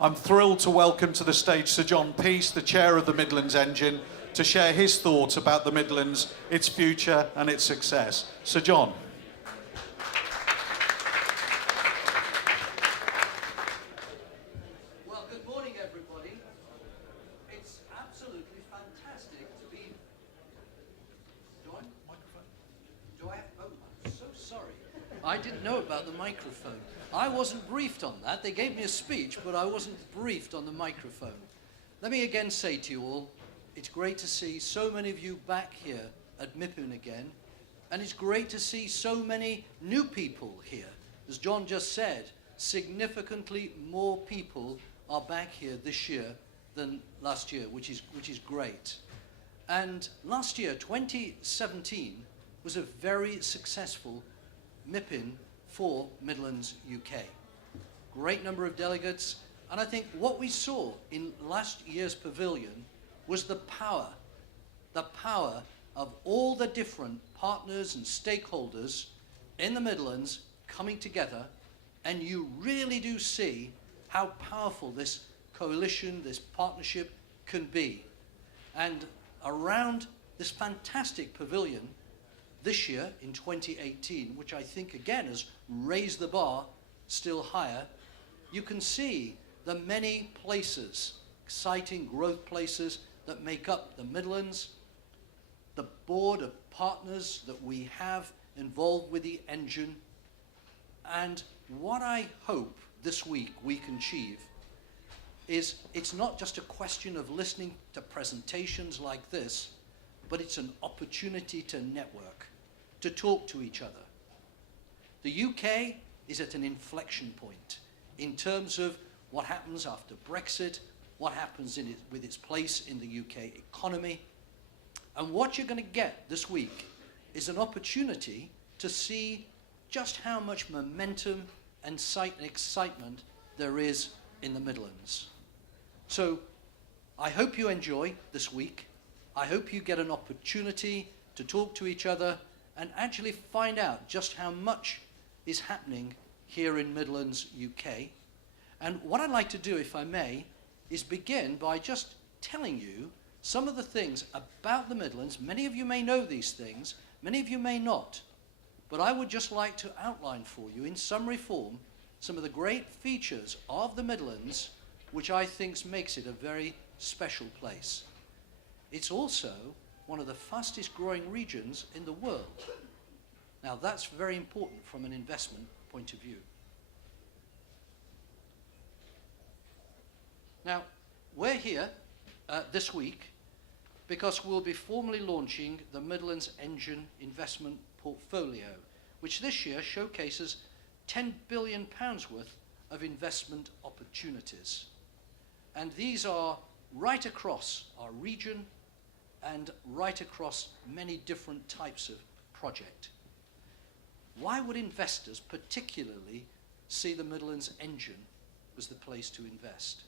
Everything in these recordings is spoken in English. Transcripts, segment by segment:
I'm thrilled to welcome to the stage Sir John Peace, the chair of the Midlands Engine, to share his thoughts about the Midlands, its future and its success. Sir John. Well, good morning, everybody. It's absolutely fantastic to be... Do I have... Oh, I'm so sorry. I didn't know about the microphone. I wasn't briefed on that. They gave me a speech, but I wasn't briefed on the microphone. Let me again say to you all, it's great to see so many of you back here at MIPIM again, and it's great to see so many new people here. As John just said, significantly more people are back here this year than last year, which is great. And last year, 2017, was a very successful MIPIM for Midlands, UK. Great number of delegates, and I think what we saw in last year's pavilion was the power of all the different partners and stakeholders in the Midlands coming together, and you really do see how powerful this coalition, this partnership can be. And around this fantastic pavilion this year in 2018, which I think again has raised the bar still higher, you can see the many places, exciting growth places that make up the Midlands, the board of partners that we have involved with the engine, and what I hope this week we can achieve is it's not just a question of listening to presentations like this, but it's an opportunity to network, to talk to each other. The UK is at an inflection point in terms of what happens after Brexit, what happens with its place in the UK economy. And what you're going to get this week is an opportunity to see just how much momentum and excitement there is in the Midlands. So I hope you enjoy this week. I hope you get an opportunity to talk to each other and actually find out just how much is happening here in Midlands, UK. And what I'd like to do, if I may, is begin by just telling you some of the things about the Midlands. Many of you may know these things, many of you may not. But I would just like to outline for you, in summary form, some of the great features of the Midlands, which I think makes it a very special place. It's also one of the fastest growing regions in the world. Now that's very important from an investment point of view. Now, we're here this week because we'll be formally launching the Midlands Engine Investment Portfolio, which this year showcases £10 billion worth of investment opportunities. And these are right across our region and right across many different types of project. Why would investors particularly see the Midlands Engine as the place to invest?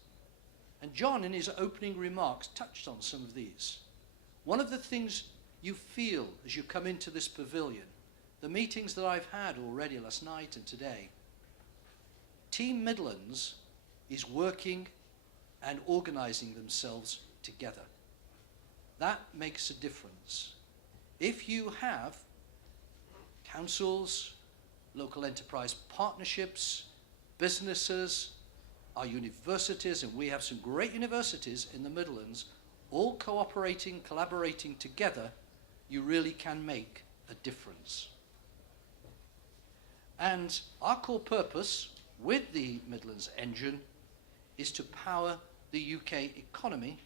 And John, in his opening remarks, touched on some of these. One of the things you feel as you come into this pavilion, the meetings that I've had already last night and today, Team Midlands is working and organising themselves together. That makes a difference. If you have councils, local enterprise partnerships, businesses, our universities, and we have some great universities in the Midlands, all cooperating, collaborating together, you really can make a difference. And our core purpose with the Midlands Engine is to power the UK economy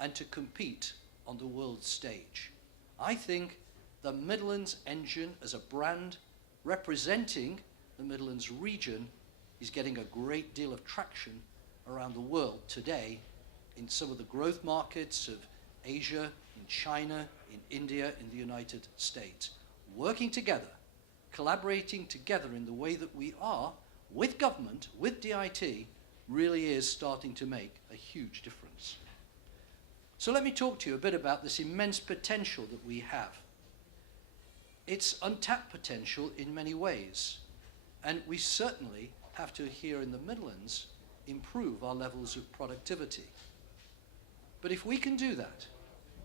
and to compete on the world stage. I think the Midlands Engine as a brand representing the Midlands region is getting a great deal of traction around the world today in some of the growth markets of Asia, in China, in India, in the United States. Working together, collaborating together in the way that we are with government, with DIT, really is starting to make a huge difference. So let me talk to you a bit about this immense potential that we have. It's untapped potential in many ways, and we certainly have to, here in the Midlands, improve our levels of productivity. But if we can do that,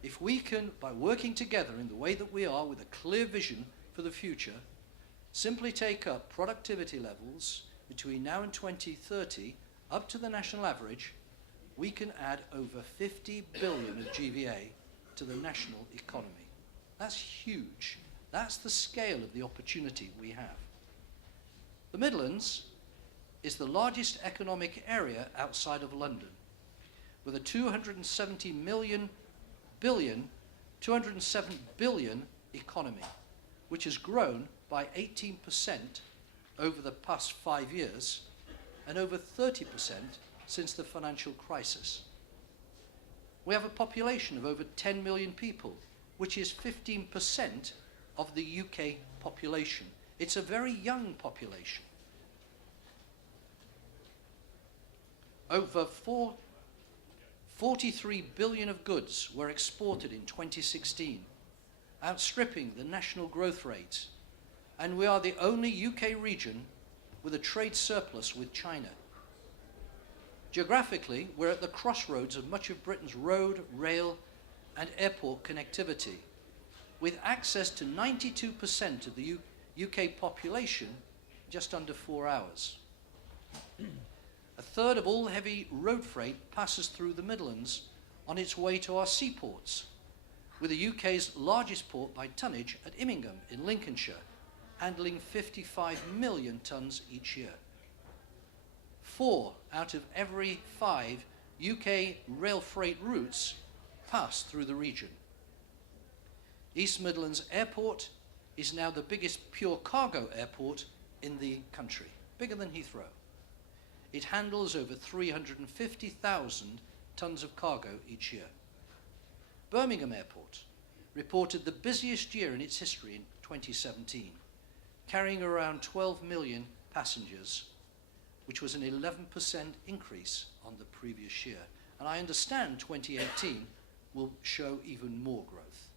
if we can, by working together in the way that we are with a clear vision for the future, simply take up productivity levels between now and 2030 up to the national average, we can add over 50 billion of GVA to the national economy. That's huge. That's the scale of the opportunity we have. The Midlands is the largest economic area outside of London, with a 207 billion economy, which has grown by 18% over the past 5 years and over 30% since the financial crisis. We have a population of over 10 million people, which is 15% of the UK population. It's a very young population. Over 43 billion of goods were exported in 2016, outstripping the national growth rate, and we are the only UK region with a trade surplus with China. Geographically, we're at the crossroads of much of Britain's road, rail, and airport connectivity, with access to 92% of the UK population just under 4 hours. A third of all heavy road freight passes through the Midlands on its way to our seaports, with the UK's largest port by tonnage at Immingham in Lincolnshire, handling 55 million tonnes each year. 4 out of every 5 UK rail freight routes pass through the region. East Midlands Airport is now the biggest pure cargo airport in the country, bigger than Heathrow. It handles over 350,000 tonnes of cargo each year. Birmingham Airport reported the busiest year in its history in 2017, carrying around 12 million passengers, which was an 11% increase on the previous year. And I understand 2018 will show even more growth.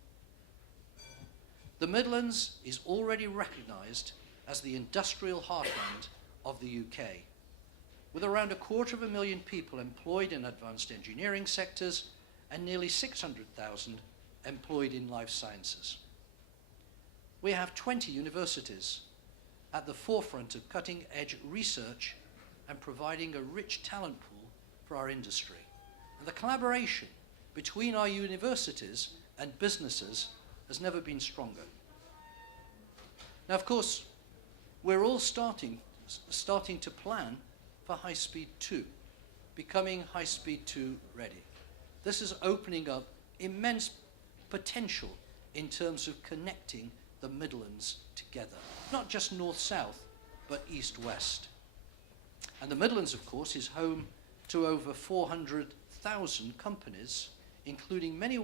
The Midlands is already recognised as the industrial heartland of the UK, with around 250,000 people employed in advanced engineering sectors and nearly 600,000 employed in life sciences. We have 20 universities at the forefront of cutting-edge research and providing a rich talent pool for our industry. And the collaboration between our universities and businesses has never been stronger. Now, of course, we're all starting to plan for High Speed 2, becoming High Speed 2 ready. This is opening up immense potential in terms of connecting the Midlands together, not just north-south, but east-west. And the Midlands, of course, is home to over 400,000 companies, including many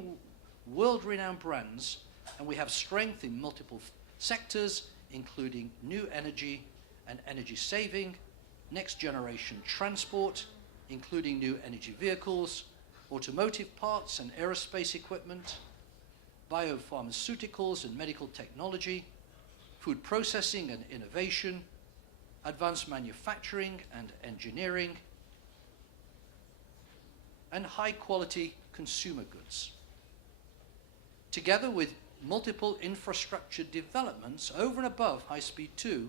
world-renowned brands, and we have strength in multiple sectors, including new energy and energy saving, next-generation transport, including new energy vehicles, automotive parts and aerospace equipment, biopharmaceuticals and medical technology, food processing and innovation, advanced manufacturing and engineering, and high-quality consumer goods. Together with multiple infrastructure developments over and above High Speed 2,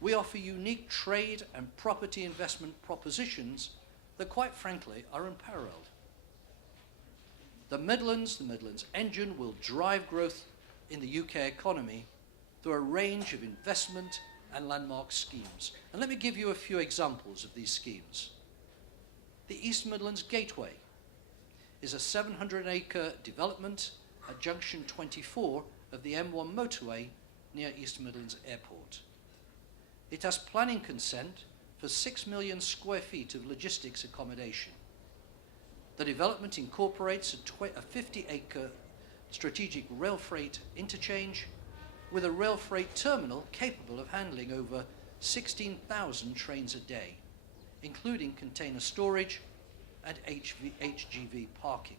we offer unique trade and property investment propositions that, quite frankly, are unparalleled. The Midlands engine will drive growth in the UK economy through a range of investment and landmark schemes. And let me give you a few examples of these schemes. The East Midlands Gateway is a 700-acre development at junction 24 of the M1 motorway near East Midlands Airport. It has planning consent for 6 million square feet of logistics accommodation. The development incorporates a 50-acre strategic rail freight interchange with a rail freight terminal capable of handling over 16,000 trains a day, including container storage and HGV parking.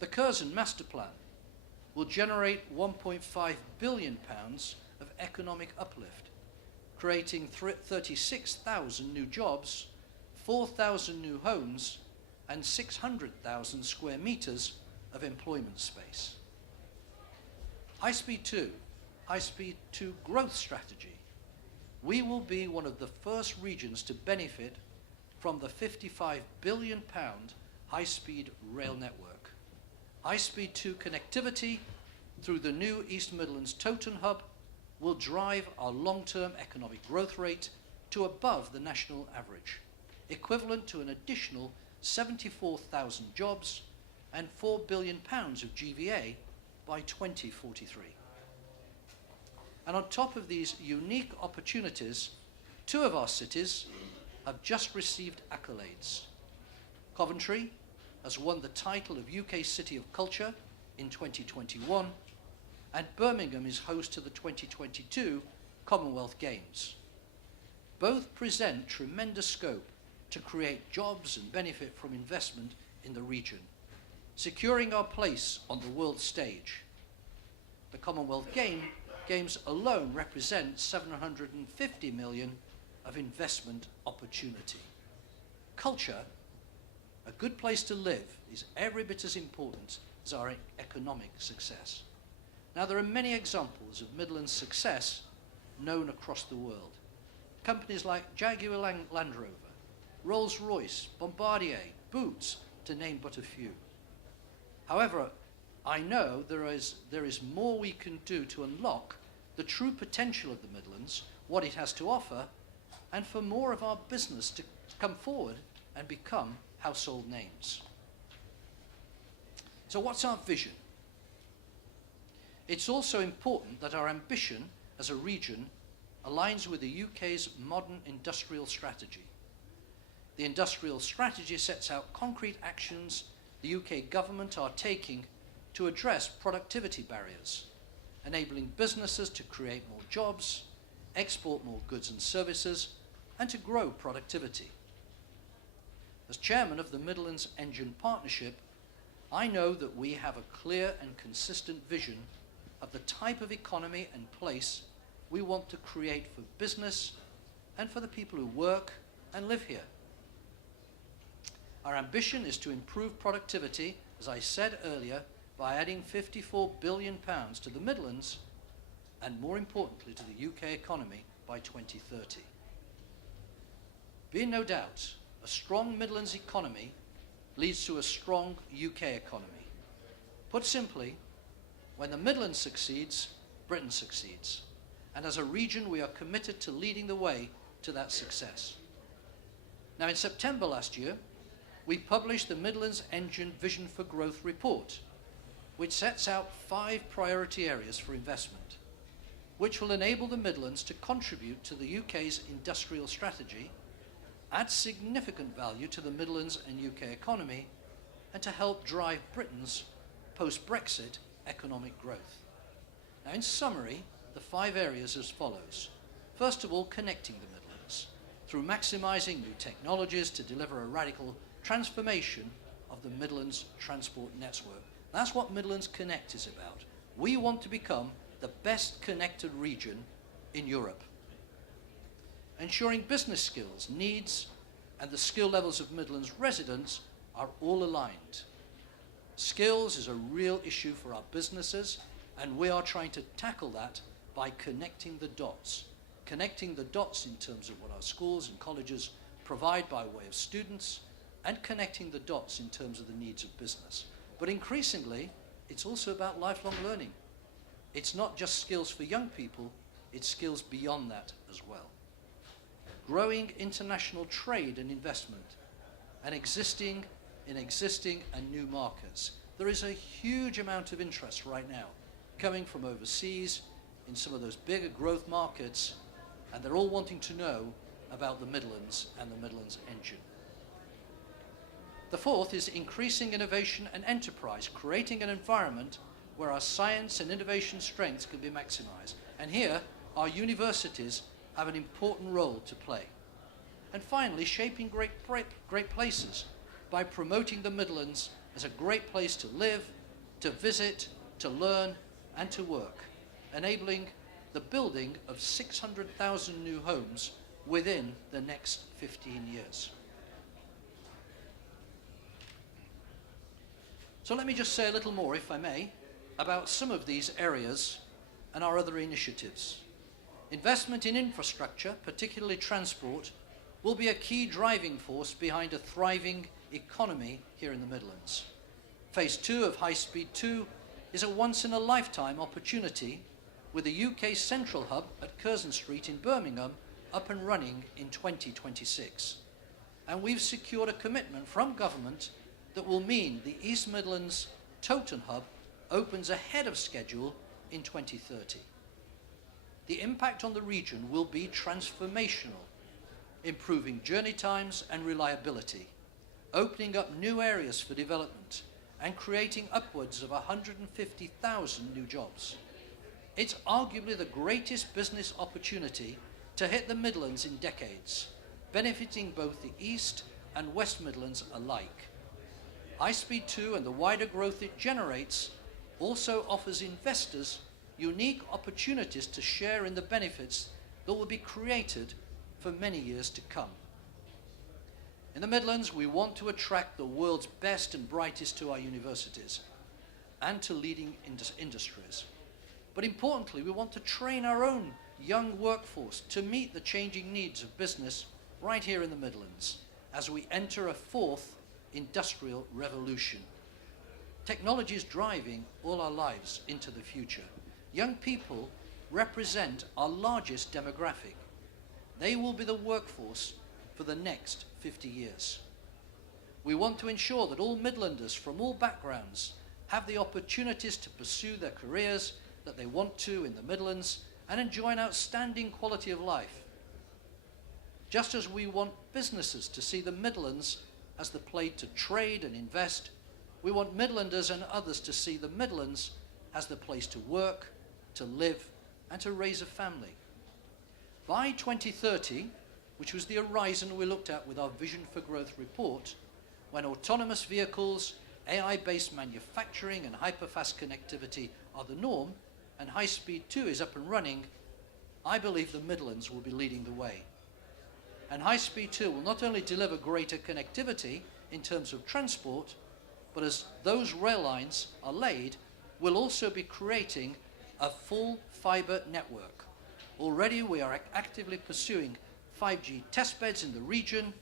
The Curzon Master Plan will generate £1.5 billion of economic uplift creating 36,000 new jobs, 4,000 new homes, and 600,000 square meters of employment space. High Speed 2 growth strategy. We will be one of the first regions to benefit from the £55 billion high-speed rail network. High Speed 2 connectivity through the new East Midlands Toton Hub will drive our long-term economic growth rate to above the national average, equivalent to an additional 74,000 jobs and £4 billion of GVA by 2043. And on top of these unique opportunities, two of our cities have just received accolades. Coventry has won the title of UK City of Culture in 2021, and Birmingham is host to the 2022 Commonwealth Games. Both present tremendous scope to create jobs and benefit from investment in the region, securing our place on the world stage. The Commonwealth Games alone represent 750 million of investment opportunity. Culture, a good place to live, is every bit as important as our economic success. Now, there are many examples of Midlands success known across the world. Companies like Jaguar Land Rover, Rolls-Royce, Bombardier, Boots, to name but a few. However, I know there is more we can do to unlock the true potential of the Midlands, what it has to offer, and for more of our business to come forward and become household names. So what's our vision? It's also important that our ambition as a region aligns with the UK's modern industrial strategy. The industrial strategy sets out concrete actions the UK government are taking to address productivity barriers, enabling businesses to create more jobs, export more goods and services, and to grow productivity. As chairman of the Midlands Engine Partnership, I know that we have a clear and consistent vision of the type of economy and place we want to create for business and for the people who work and live here. Our ambition is to improve productivity, as I said earlier, by adding £54 billion to the Midlands and, more importantly, to the UK economy by 2030. Be in no doubt, a strong Midlands economy leads to a strong UK economy. Put simply, when the Midlands succeeds, Britain succeeds. And as a region, we are committed to leading the way to that success. Now, in September last year, we published the Midlands Engine Vision for Growth report, which sets out 5 priority areas for investment, which will enable the Midlands to contribute to the UK's industrial strategy, add significant value to the Midlands and UK economy, and to help drive Britain's post-Brexit economic growth. Now, in summary, the 5 areas as follows. First of all, connecting the Midlands through maximising new technologies to deliver a radical transformation of the Midlands transport network. That's what Midlands Connect is about. We want to become the best connected region in Europe. Ensuring business skills, needs, and the skill levels of Midlands residents are all aligned. Skills is a real issue for our businesses, and we are trying to tackle that by connecting the dots. Connecting the dots in terms of what our schools and colleges provide by way of students, and connecting the dots in terms of the needs of business. But increasingly, it's also about lifelong learning. It's not just skills for young people, it's skills beyond that as well. Growing international trade and investment, and existing and new markets. There is a huge amount of interest right now coming from overseas in some of those bigger growth markets, and they're all wanting to know about the Midlands and the Midlands engine. The fourth is increasing innovation and enterprise, creating an environment where our science and innovation strengths can be maximised. And here, our universities have an important role to play. And finally, shaping great places by promoting the Midlands as a great place to live, to visit, to learn, and to work, enabling the building of 600,000 new homes within the next 15 years. So let me just say a little more, if I may, about some of these areas and our other initiatives. Investment in infrastructure, particularly transport, will be a key driving force behind a thriving economy here in the Midlands. Phase 2 of High Speed 2 is a once-in-a-lifetime opportunity, with the UK's central hub at Curzon Street in Birmingham up and running in 2026. And we've secured a commitment from government that will mean the East Midlands Toton hub opens ahead of schedule in 2030. The impact on the region will be transformational, improving journey times and reliability, opening up new areas for development, and creating upwards of 150,000 new jobs. It's arguably the greatest business opportunity to hit the Midlands in decades, benefiting both the East and West Midlands alike. High Speed 2 and the wider growth it generates also offers investors unique opportunities to share in the benefits that will be created for many years to come. In the Midlands, we want to attract the world's best and brightest to our universities and to leading industries. But importantly, we want to train our own young workforce to meet the changing needs of business right here in the Midlands as we enter a fourth industrial revolution. Technology is driving all our lives into the future. Young people represent our largest demographic. They will be the workforce for the next 50 years. We want to ensure that all Midlanders from all backgrounds have the opportunities to pursue their careers that they want to in the Midlands and enjoy an outstanding quality of life. Just as we want businesses to see the Midlands as the place to trade and invest, we want Midlanders and others to see the Midlands as the place to work, to live, and to raise a family. By 2030, which was the horizon we looked at with our Vision for Growth report, when autonomous vehicles, AI-based manufacturing, and hyperfast connectivity are the norm, and High Speed 2 is up and running, I believe the Midlands will be leading the way. And High Speed 2 will not only deliver greater connectivity in terms of transport, but as those rail lines are laid, we'll also be creating a full fibre network. Already we are actively pursuing 5G testbeds in the region,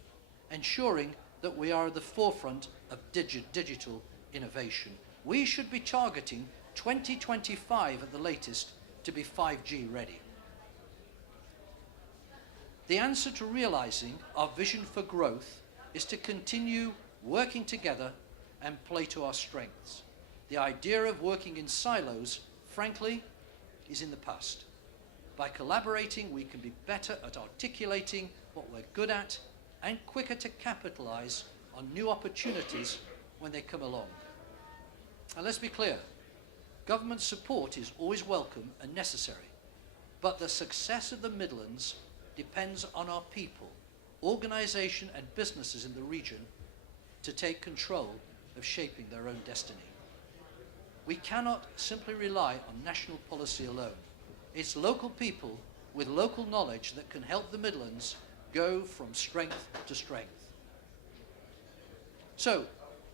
ensuring that we are at the forefront of digital innovation. We should be targeting 2025 at the latest to be 5G ready. The answer to realising our vision for growth is to continue working together and play to our strengths. The idea of working in silos, frankly, is in the past. By collaborating, we can be better at articulating what we're good at and quicker to capitalise on new opportunities when they come along. And let's be clear, government support is always welcome and necessary, but the success of the Midlands depends on our people, organisation and businesses in the region to take control of shaping their own destiny. We cannot simply rely on national policy alone. It's local people with local knowledge that can help the Midlands go from strength to strength. So,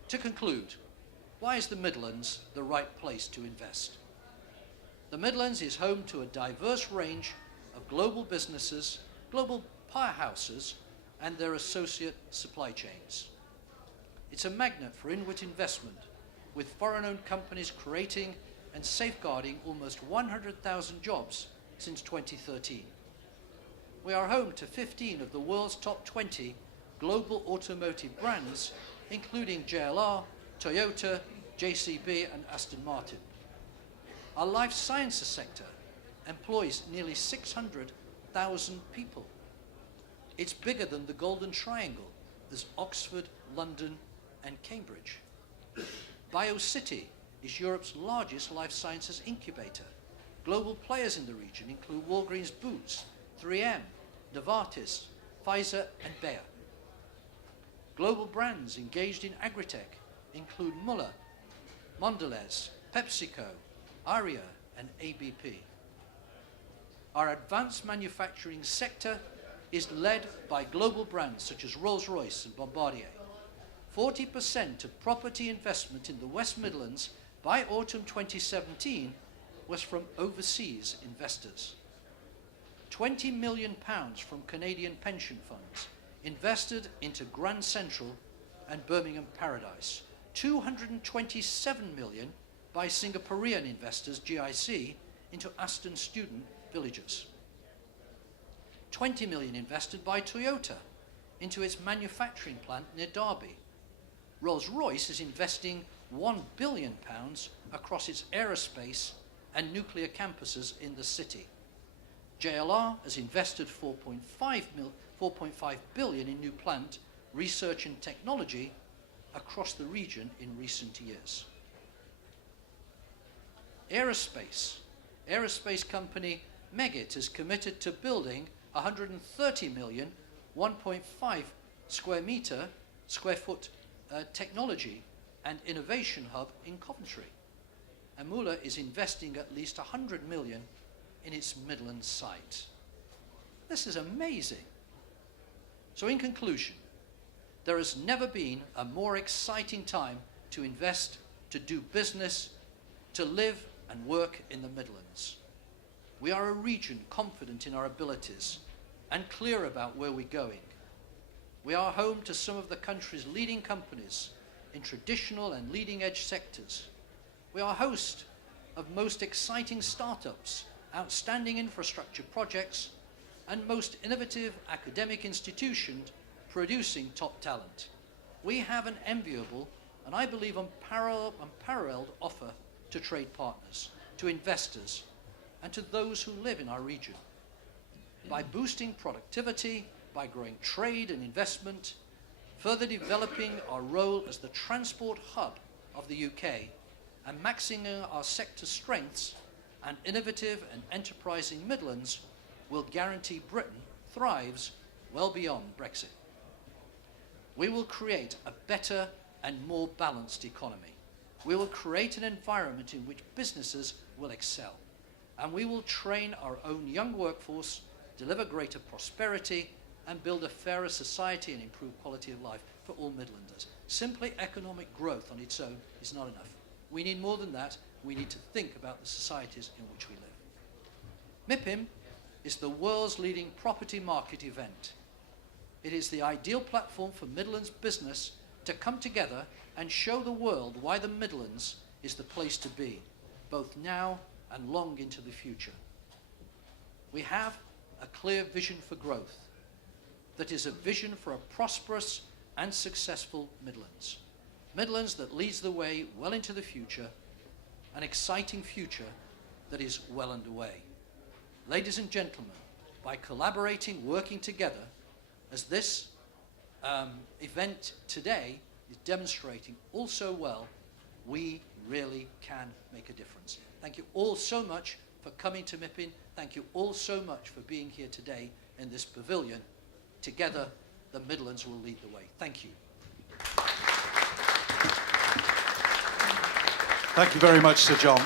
to conclude, why is the Midlands the right place to invest? The Midlands is home to a diverse range of global businesses, global powerhouses, and their associate supply chains. It's a magnet for inward investment, with foreign-owned companies creating and safeguarding almost 100,000 jobs since 2013. We are home to 15 of the world's top 20 global automotive brands, including JLR, Toyota, JCB, and Aston Martin. Our life sciences sector employs nearly 600,000 people. It's bigger than the Golden Triangle. There's Oxford, London, and Cambridge. BioCity is Europe's largest life sciences incubator. Global players in the region include Walgreens Boots, 3M, Novartis, Pfizer, and Bayer. Global brands engaged in agritech include Muller, Mondelez, PepsiCo, Aria, and ABP. our advanced manufacturing sector is led by global brands such as Rolls-Royce and Bombardier. 40% of property investment in the West Midlands by autumn 2017 was from overseas investors. £20 million from Canadian pension funds invested into Grand Central and Birmingham Paradise. 227 million by Singaporean investors, GIC, into Aston student villages. 20 million invested by Toyota into its manufacturing plant near Derby. Rolls-Royce is investing £1 billion across its aerospace and nuclear campuses in the city. JLR has invested 4.5 billion in new plant, research and technology across the region in recent years. Aerospace company Meggitt is committed to building 130 million, 1.5 square foot technology and innovation hub in Coventry. And Muller is investing at least 100 million in its Midlands site. This is amazing. So in conclusion, there has never been a more exciting time to invest, to do business, to live and work in the Midlands. We are a region confident in our abilities and clear about where we're going. We are home to some of the country's leading companies in traditional and leading-edge sectors. We are host of most exciting startups, outstanding infrastructure projects, and most innovative academic institutions producing top talent. We have an enviable and I believe unparalleled offer to trade partners, to investors, and to those who live in our region. By boosting productivity, by growing trade and investment, further developing our role as the transport hub of the UK, and maxing our sector strengths, an innovative and enterprising Midlands will guarantee Britain thrives well beyond Brexit. We will create a better and more balanced economy. We will create an environment in which businesses will excel. And we will train our own young workforce, deliver greater prosperity, and build a fairer society and improve quality of life for all Midlanders. Simply economic growth on its own is not enough. We need more than that. We need to think about the societies in which we live. MIPIM is the world's leading property market event. It is the ideal platform for Midlands business to come together and show the world why the Midlands is the place to be, both now and long into the future. We have a clear vision for growth that is a vision for a prosperous and successful Midlands. Midlands that leads the way well into the future, an exciting future that is well underway. Ladies and gentlemen, by collaborating, working together, as this event today is demonstrating all so well, we really can make a difference. Thank you all so much for coming to MIPIM. Thank you all so much for being here today in this pavilion. Together, the Midlands will lead the way. Thank you. Thank you very much, Sir John.